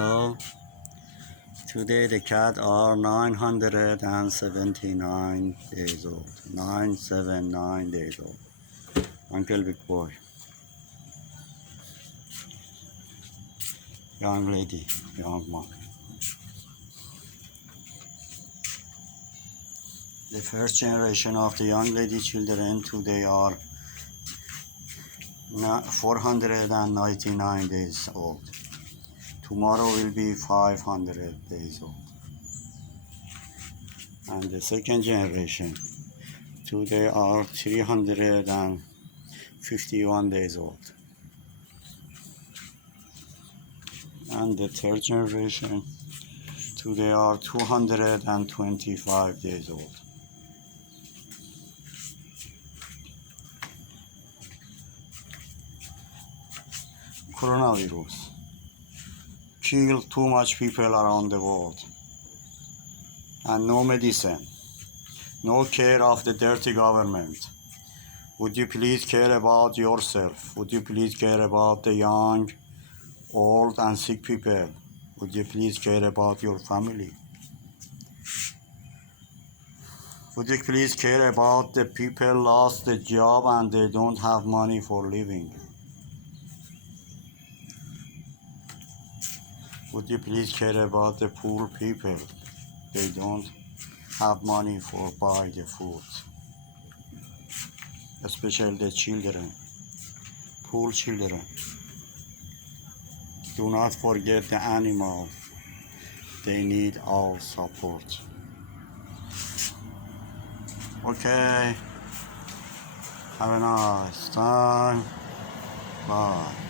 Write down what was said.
Hello. Today the cat are 979 days old. 979 days old. Uncle Big Boy. Young lady, young mom. The first generation of the young lady children today are 499 days old. Tomorrow will be 500 days old. And the second generation today are 351 days old. And the third generation today are 225 days old. Coronavirus killed too much people around the world, and no medicine, no care of the dirty government. Would you please care about yourself? Would you please care about the young, old and sick people? Would you please care about your family? Would you please care about the people lost the job and they don't have money for living? Would you please care about the poor people? They don't have money for buy the food. Especially the children, poor children. Do not forget the animals. They need our support. Okay. Have a nice time. Bye.